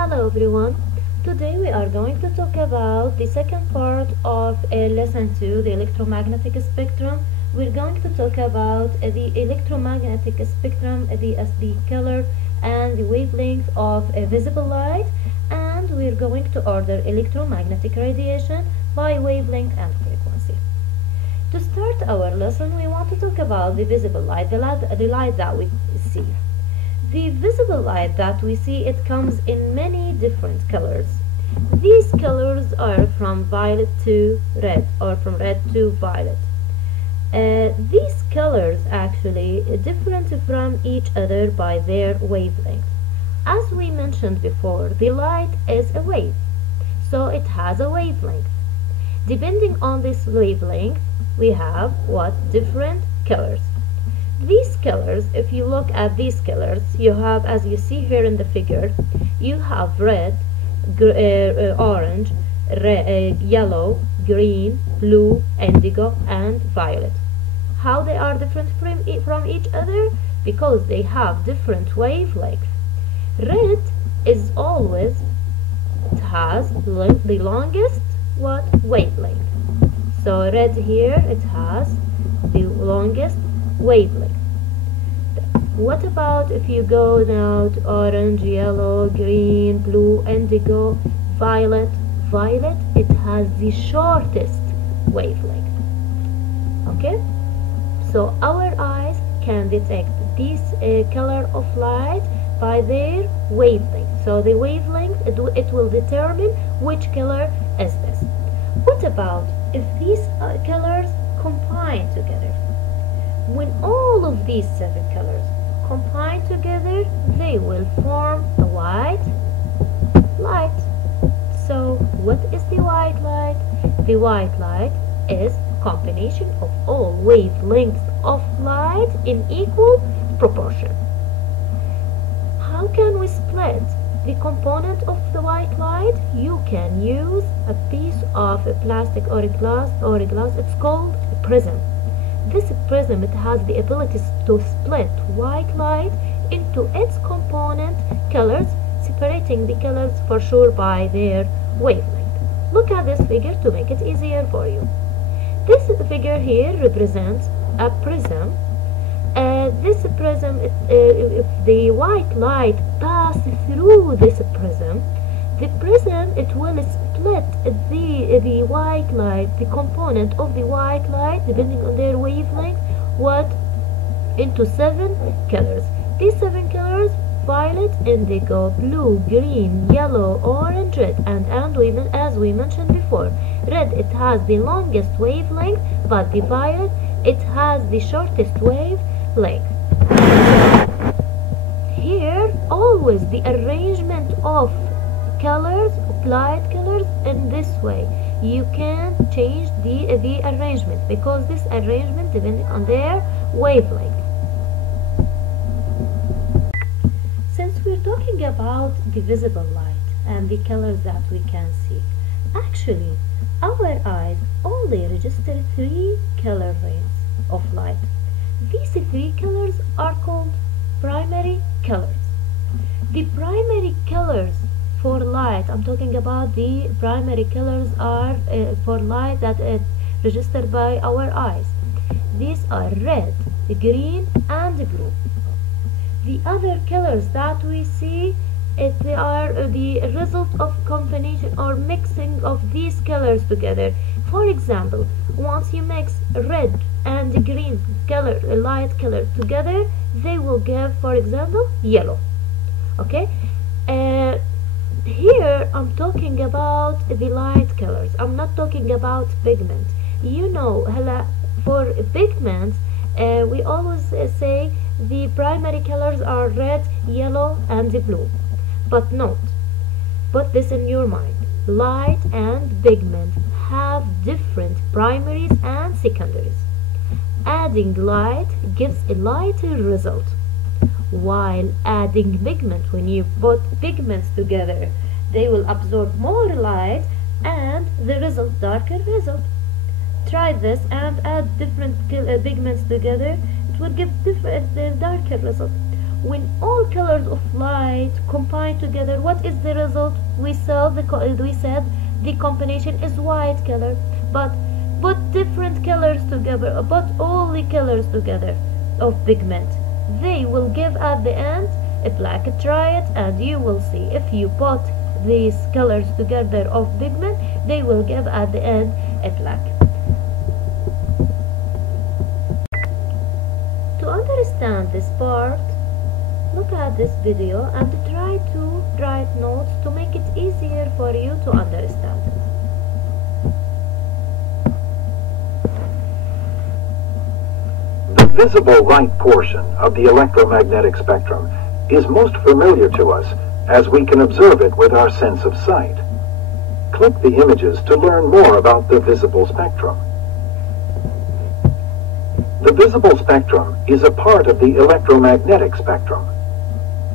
Hello everyone. Today we are going to talk about the second part of lesson 2, the electromagnetic spectrum. We're going to talk about the electromagnetic spectrum as the color and the wavelength of visible light, and we're going to order electromagnetic radiation by wavelength and frequency. To start our lesson, we want to talk about the visible light, the light that we see. The visible light that we see, it comes in many different colors. These colors are from violet to red, or from red to violet. These colors actually different from each other by their wavelength. As we mentioned before, the light is a wave, so it has a wavelength. Depending on this wavelength, we have different colors. These colors, if you look at these colors, you have, as you see here in the figure, you have red, orange, yellow, green, blue, indigo, and violet. How they are different from each other? Because they have different wavelengths. Red is always, it has the longest wavelength. So red here, it has the longest wavelength. What about if you go now to orange, yellow, green, blue, indigo, violet? Violet, it has the shortest wavelength. Okay? So our eyes can detect this color of light by their wavelength. So the wavelength, it will determine which color is this. What about if these colors combine together? When all of these 7 colors combine together, they will form a white light. So what is the white light? The white light is combination of all wavelengths of light in equal proportion. How can we split the component of the white light? You can use a piece of plastic or a glass. It's called a prism. This prism, it has the ability to split white light into its component colors, separating the colors for sure by their wavelength. Look at this figure to make it easier for you. This figure here represents a prism. This prism, if the white light passes through this prism, the prism, it will split the white light, the component of the white light, depending on their wavelength, into 7 colors. These 7 colors: violet, indigo, blue, green, yellow, orange, red, and as we mentioned before, red, it has the longest wavelength, but the violet, it has the shortest wavelength. Here, always the arrangement of colors, light colors, in this way. You can change the arrangement, because this arrangement depending on their wavelength. Since we're talking about the visible light and the colors that we can see, actually our eyes only register 3 color rays of light. These 3 colors are called primary colors. The primary colors for light, I'm talking about the primary colors are for light that is registered by our eyes. These are red, green, and blue. The other colors that we see, they are the result of combination or mixing of these colors together. For example, once you mix red and green color, light color together, they will give, for example, yellow. Okay? Here I'm talking about the light colors. I'm not talking about pigment. You know, for pigments, we always say the primary colors are red, yellow, and blue. But note, put this in your mind. Light and pigment have different primaries and secondaries. Adding light gives a lighter result, while adding pigment, when you put pigments together, they will absorb more light and the result darker result. Try this and add different pigments together, it will give different darker result. When all colors of light combine together, what is the result? We said the combination is white color, but put different colors together, but all the colors together of pigment, they will give at the end a black. Try it and you will see. If you put these colors together of pigment, they will give at the end a black. To understand this part, look at this video and try to write notes to make it easier for you to understand it. The visible light portion of the electromagnetic spectrum is most familiar to us as we can observe it with our sense of sight. Click the images to learn more about the visible spectrum. The visible spectrum is a part of the electromagnetic spectrum.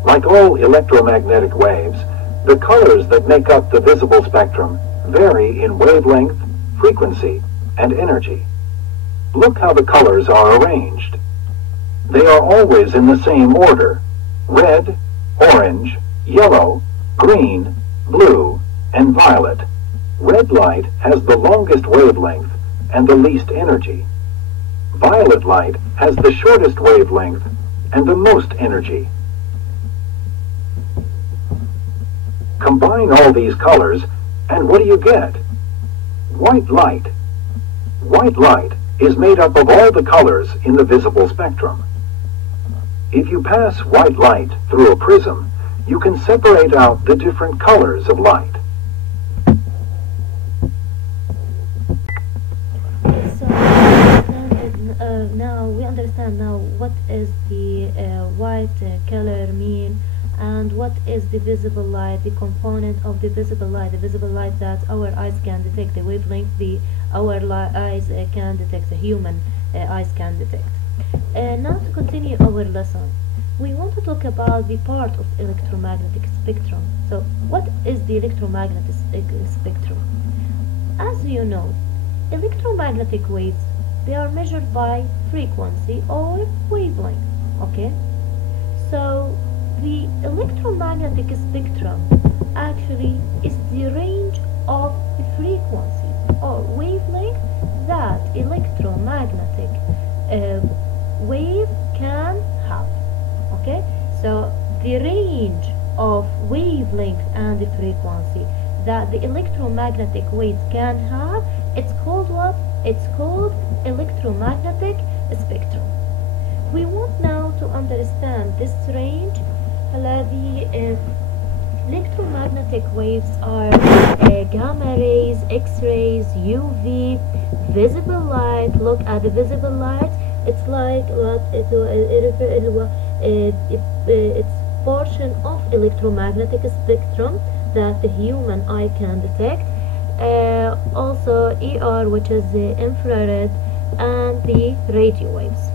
Like all electromagnetic waves, the colors that make up the visible spectrum vary in wavelength, frequency, and energy. Look how the colors are arranged. They are always in the same order: red, orange, yellow, green, blue, and violet. Red light has the longest wavelength and the least energy. Violet light has the shortest wavelength and the most energy. Combine all these colors, and what do you get? White light. White light is made up of all the colors in the visible spectrum. If you pass white light through a prism, you can separate out the different colors of light. Now we understand now what is the white color mean, and what is the visible light, the component of the visible light that our eyes can detect, the wavelength our eyes can detect, the human eyes can detect. Now to continue our lesson, we want to talk about the part of electromagnetic spectrum. So what is the electromagnetic spectrum? As you know, electromagnetic waves, they are measured by frequency or wavelength. Okay, so the electromagnetic spectrum actually is the range of the frequency or wavelength that electromagnetic wave can have. Okay, so the range of wavelength and the frequency that the electromagnetic waves can have, it's called what? It's called electromagnetic spectrum. We want now to understand this range. The electromagnetic waves are gamma rays, X-rays, UV, visible light. Look at the visible light. It's like what it's portion of electromagnetic spectrum that the human eye can detect. Also ER, which is the infrared, and the radio waves.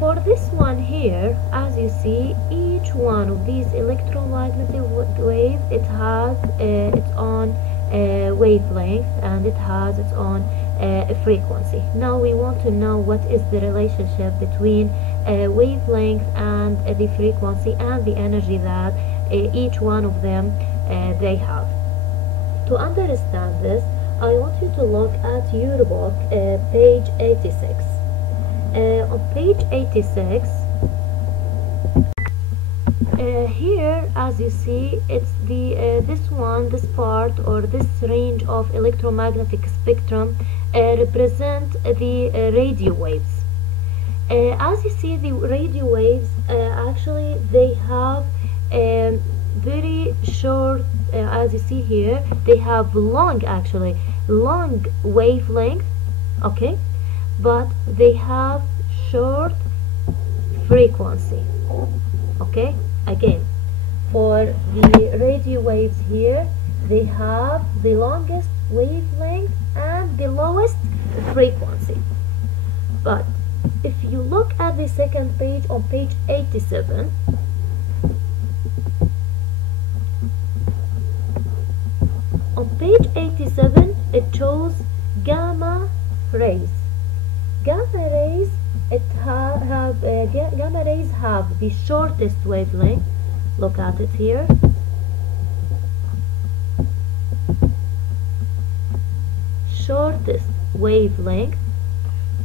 For this one here, as you see, each one of these electromagnetic waves, it has its own wavelength, and it has its own frequency. Now we want to know what is the relationship between wavelength and the frequency and the energy that each one of them they have. To understand this, I want you to look at your book, page 86. On page 86, here, as you see, it's the this part or this range of electromagnetic spectrum represent the radio waves. As you see, the radio waves actually they have very short, as you see here, they have long wavelength, okay, but they have short frequency. Okay, again, for the radio waves here, they have the longest wavelength and the lowest frequency. But if you look at the second page, on page 87, on page 87 it shows gamma rays. Gamma rays gamma rays have the shortest wavelength. Look at it here. Shortest wavelength,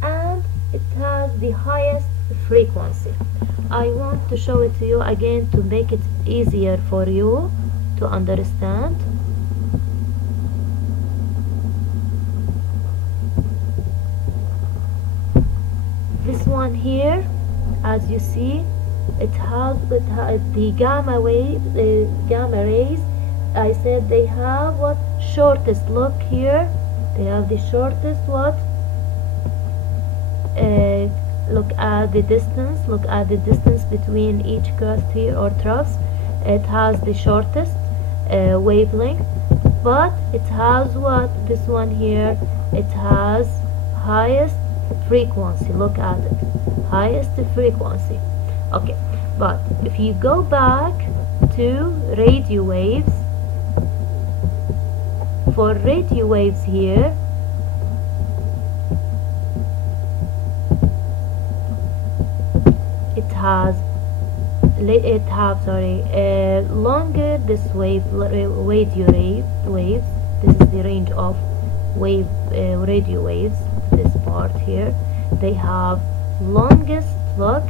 and it has the highest frequency. I want to show it to you again to make it easier for you to understand. This one here, as you see, it has the gamma rays. I said they have what? Shortest. Look here, they have the shortest what? Look at the distance. Look at the distance between each crust here or troughs. It has the shortest wavelength, but it has what? This one here, it has highest frequency. Look at it, highest frequency. Okay, but if you go back to radio waves, for radio waves here, it have longer this radio waves. This is the range of radio waves. This part here, they have longest, look,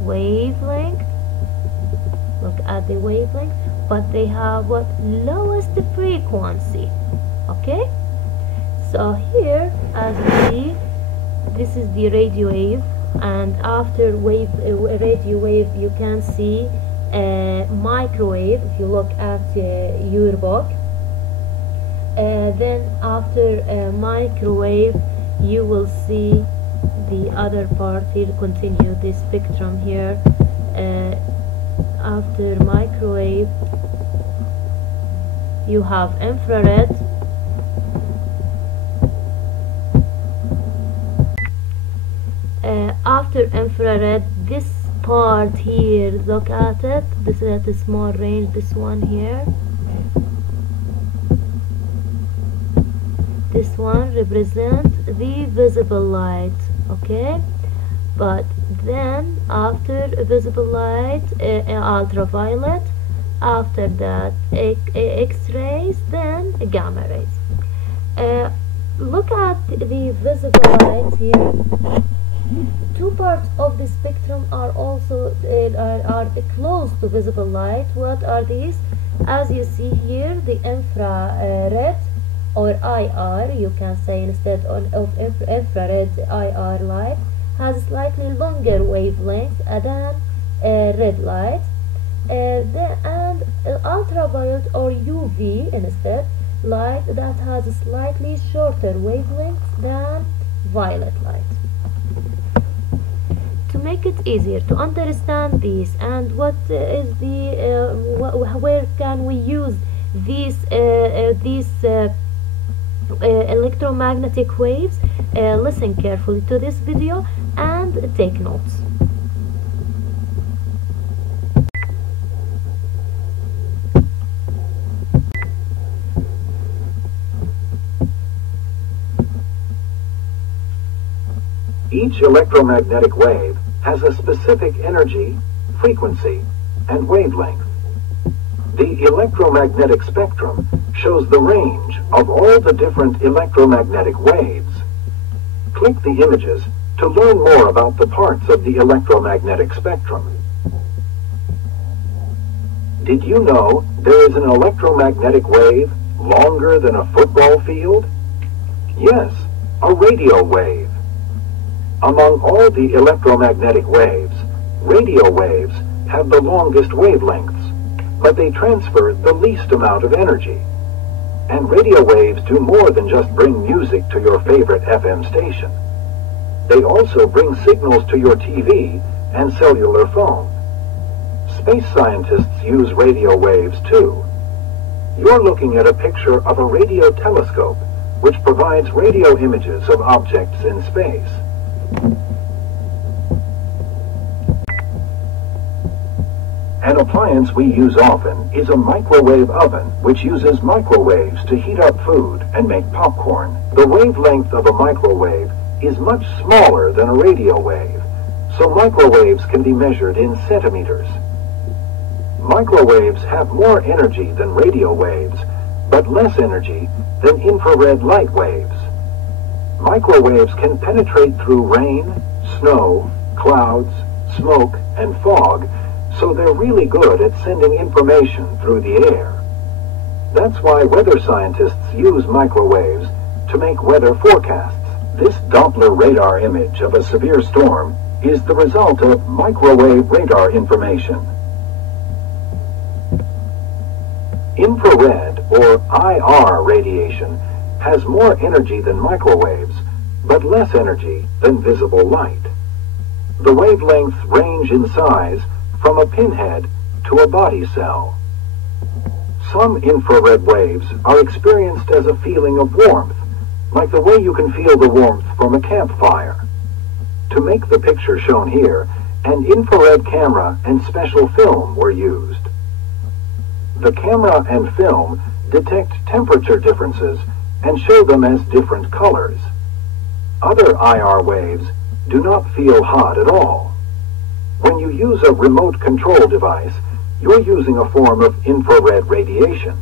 wavelength. Look at the wavelength, but they have what? Lowest frequency. Okay, so here, as you see, this is the radio wave, and after radio wave you can see microwave if you look at your book. Then after microwave you will see the other part here. Continue the spectrum here. After microwave you have infrared. After infrared, this part here, look at it, this is at a small range, this one here, this one represents the visible light. Okay, but then after visible light, ultraviolet, after that X-rays, then gamma rays. Look at the visible light here. Two parts of the spectrum are also are close to visible light. What are these? As you see here, the infrared or IR, you can say instead of infrared, IR light has slightly longer wavelength than red light, and ultraviolet or UV instead light that has a slightly shorter wavelength than violet light. To make it easier to understand these and what is the where can we use these electromagnetic waves, listen carefully to this video and take notes. Each electromagnetic wave has a specific energy, frequency, and wavelength. The electromagnetic spectrum shows the range of all the different electromagnetic waves. Click the images to learn more about the parts of the electromagnetic spectrum. Did you know there is an electromagnetic wave longer than a football field? Yes, a radio wave. Among all the electromagnetic waves, radio waves have the longest wavelengths, but they transfer the least amount of energy. And radio waves do more than just bring music to your favorite FM station. They also bring signals to your TV and cellular phone. Space scientists use radio waves too. You're looking at a picture of a radio telescope, which provides radio images of objects in space. An appliance we use often is a microwave oven, which uses microwaves to heat up food and make popcorn. The wavelength of a microwave is much smaller than a radio wave, so microwaves can be measured in centimeters. Microwaves have more energy than radio waves, but less energy than infrared light waves. Microwaves can penetrate through rain, snow, clouds, smoke, and fog, so they're really good at sending information through the air. That's why weather scientists use microwaves to make weather forecasts. This Doppler radar image of a severe storm is the result of microwave radar information. Infrared, or IR radiation, has more energy than microwaves, but less energy than visible light. The wavelengths range in size from a pinhead to a body cell. Some infrared waves are experienced as a feeling of warmth, like the way you can feel the warmth from a campfire. To make the picture shown here, an infrared camera and special film were used. The camera and film detect temperature differences and show them as different colors. Other IR waves do not feel hot at all. When you use a remote control device, you're using a form of infrared radiation.